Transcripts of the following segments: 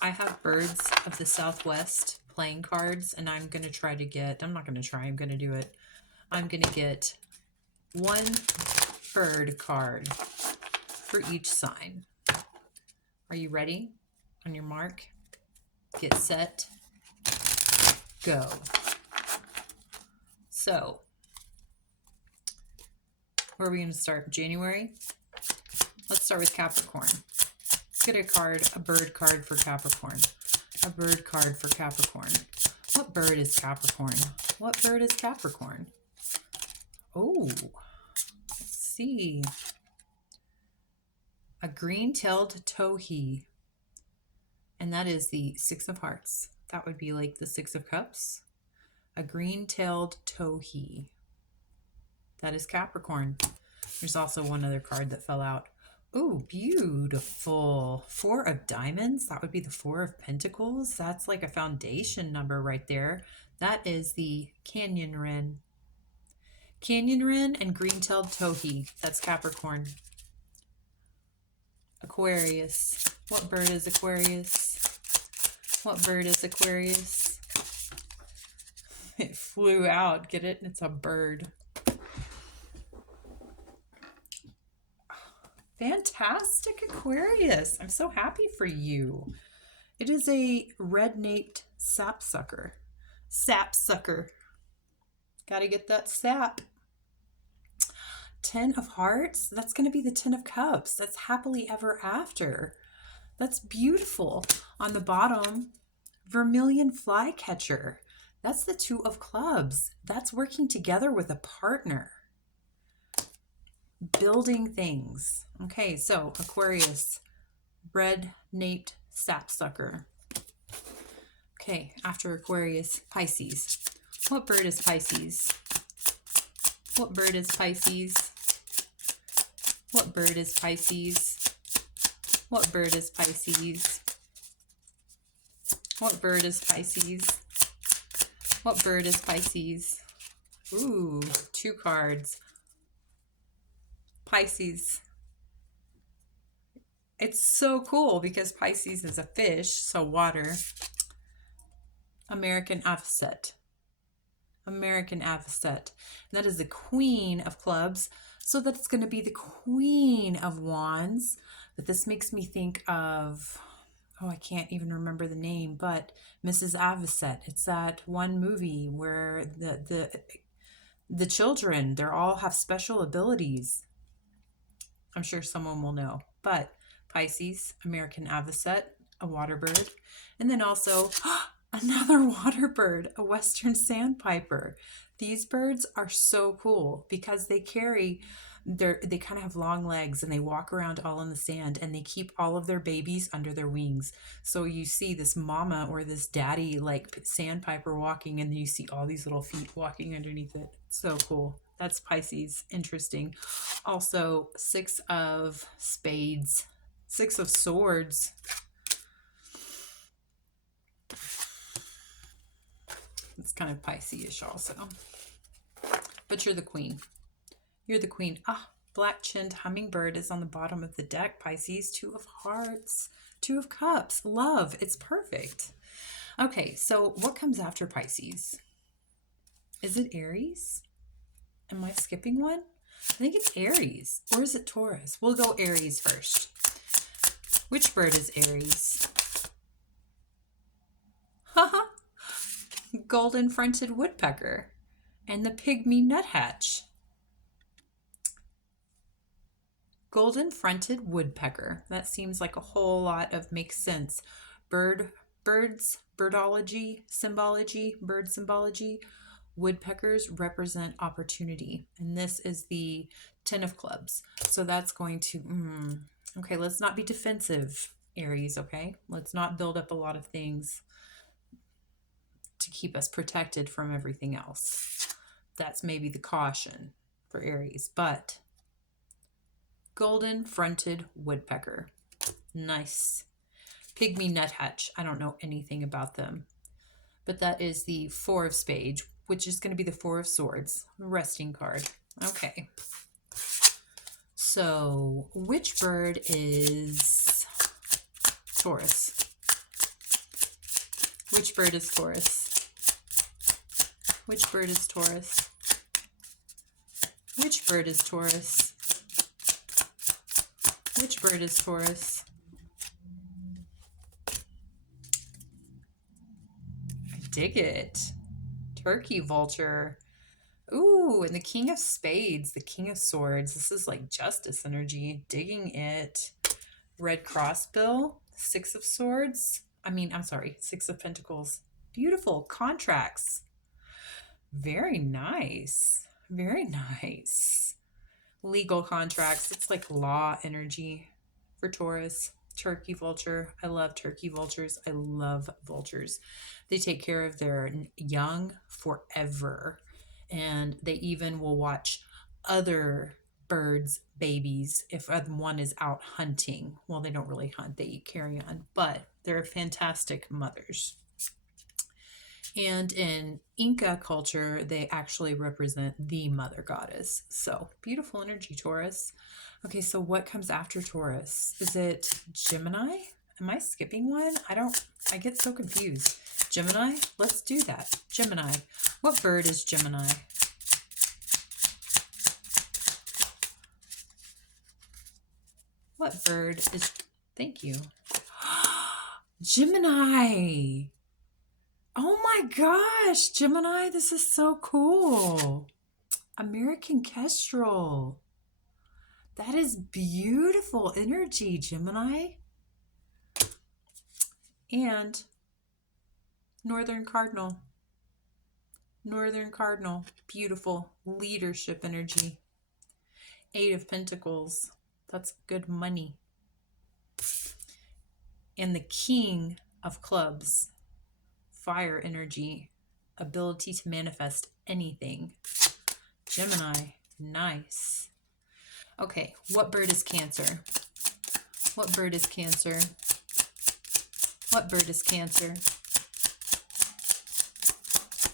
I have Birds of the Southwest playing cards, and I'm going to try to get, I'm not going to try, I'm going to do it. I'm going to get one bird card for each sign. Are you ready? On your mark, get set, go. So, where are we going to start? January? Let's start with Capricorn. Let's get a bird card for Capricorn. A bird card for Capricorn. What bird is Capricorn? What bird is Capricorn? Oh, let's see. A green-tailed towhee. And that is the Six of Hearts. That would be like the Six of Cups. A green-tailed towhee. That is Capricorn. There's also one other card that fell out. Oh, beautiful. Four of Diamonds. That would be the Four of Pentacles. That's like a foundation number right there. That is the Canyon Wren. Canyon Wren and green-tailed towhee. That's Capricorn. Aquarius. What bird is Aquarius? What bird is Aquarius? It flew out. Get it? It's a bird. Fantastic, Aquarius. I'm so happy for you. It is a red-naped sapsucker. Sapsucker. Got to get that sap. 10 of Hearts. That's going to be the 10 of Cups. That's happily ever after. That's beautiful. On the bottom, Vermilion Flycatcher. That's the Two of Clubs. That's working together with a partner. Building things. Okay, so Aquarius, red-naped sapsucker. Okay, after Aquarius, Pisces. What bird is Pisces? What bird is Pisces? What bird is Pisces? What bird is Pisces? What bird is Pisces? What bird is Pisces? Ooh, 2 cards. Pisces. It's so cool because Pisces is a fish, so water. American Avocet. American Avocet. And that is the Queen of Clubs, so that it's going to be the Queen of Wands. But this makes me think of, oh, I can't even remember the name, but Mrs. Avocet. It's that one movie where the children, they all have special abilities. I'm sure someone will know. But Pisces, American Avocet, a water bird. And then also another water bird, a Western Sandpiper. These birds are so cool because they kind of have long legs and they walk around all in the sand and they keep all of their babies under their wings. So you see this mama or this daddy like sandpiper walking and you see all these little feet walking underneath it. So cool. That's Pisces. Interesting. Also, 6 of Spades, 6 of Swords. It's kind of Pisces-ish also. But you're the queen. You're the queen. Ah, black-chinned hummingbird is on the bottom of the deck, Pisces. 2 of Hearts, 2 of Cups. Love. It's perfect. Okay, so what comes after Pisces? Is it Aries? Am I skipping one? I think it's Aries. Or is it Taurus? We'll go Aries first. Which bird is Aries? Haha. Golden-fronted woodpecker and the pygmy nuthatch. Golden-fronted woodpecker. That seems like a whole lot of makes sense. Birds, birdology, symbology, bird symbology. Woodpeckers represent opportunity. And this is the 10 of Clubs. So that's going to, okay, let's not be defensive, Aries, okay? Let's not build up a lot of things to keep us protected from everything else. That's maybe the caution for Aries. But golden-fronted woodpecker. Nice. Pygmy nuthatch. I don't know anything about them. But that is the 4 of Spades, which is going to be the 4 of Swords. Resting card. Okay. So, which bird is Taurus? Which bird is Taurus? Which bird is Taurus? Which bird is Taurus? Which bird is Taurus? I dig it. Turkey vulture. Ooh, and the King of Spades, the King of Swords. This is like justice energy. Digging it. Red crossbill, Six of Swords. I'm sorry, Six of Pentacles. Beautiful. Contracts. Very nice. Very nice. Legal contracts. It's like law energy for Taurus. Turkey vulture. I love turkey vultures. I love vultures. They take care of their young forever. And they even will watch other birds' babies if one is out hunting. Well, they don't really hunt. They eat carrion. But they're fantastic mothers. And in Inca culture, they actually represent the mother goddess. So beautiful energy, Taurus. Okay, so what comes after Taurus? Is it Gemini? Am I skipping one? I get so confused. Gemini? Let's do that. Gemini. What bird is Gemini? What bird is... Thank you. Gemini! Oh my gosh, Gemini, this is so cool. American Kestrel. That is beautiful energy, Gemini. And Northern Cardinal. Northern Cardinal, beautiful leadership energy. Eight of Pentacles, that's good money. And the King of Clubs. Fire energy, ability to manifest anything. Gemini, nice. Okay, what bird is Cancer? What bird is Cancer? What bird is Cancer?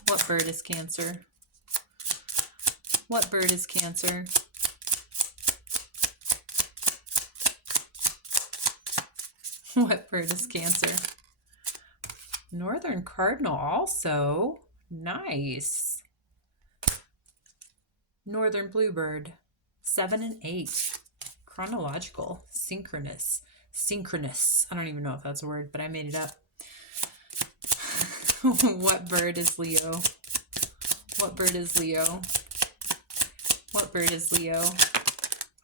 What bird is Cancer? What bird is Cancer? What bird is Cancer? Northern Cardinal also. Nice. Northern Bluebird. 7 and 8. Chronological. Synchronous. Synchronous. I don't even know if that's a word, but I made it up. What bird is Leo? What bird is Leo? What bird is Leo?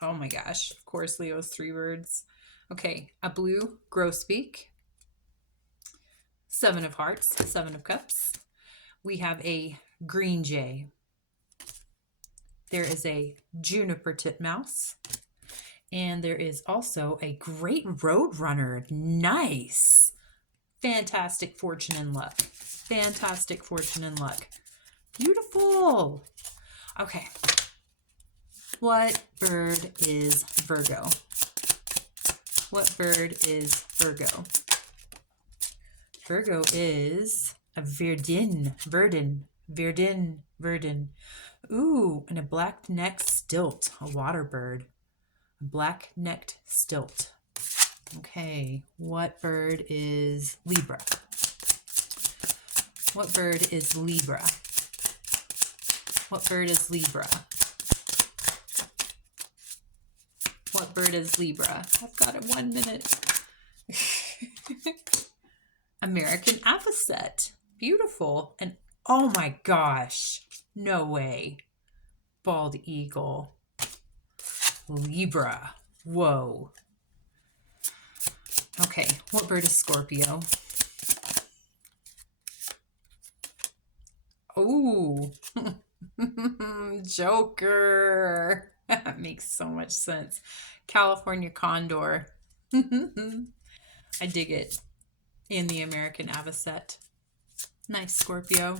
Oh my gosh. Of course, Leo's 3 birds. Okay, a blue grosbeak. 7 of Hearts, 7 of Cups. We have a green jay. There is a juniper titmouse. And there is also a great roadrunner. Nice. Fantastic fortune and luck. Fantastic fortune and luck. Beautiful. Okay. What bird is Virgo? What bird is Virgo? Virgo is a verdin. Ooh, and a black-necked stilt, a water bird. A black-necked stilt. Okay, what bird is Libra? What bird is Libra? What bird is Libra? What bird is Libra? I've got it 1 minute. American Avocet. Beautiful. And oh my gosh. No way. Bald eagle. Libra. Whoa. Okay. What bird is Scorpio? Oh. Joker. That makes so much sense. California Condor. I dig it. In the American Avocet. Nice, Scorpio.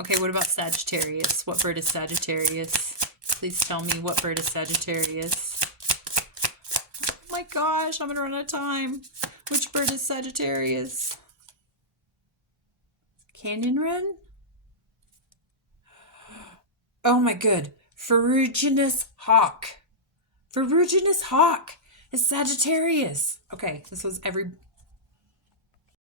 Okay, what about Sagittarius? What bird is Sagittarius? Please tell me what bird is Sagittarius. Oh my gosh, I'm going to run out of time. Which bird is Sagittarius? Canyon wren? Oh my good. Ferruginous hawk. Ferruginous hawk is Sagittarius. Okay, this was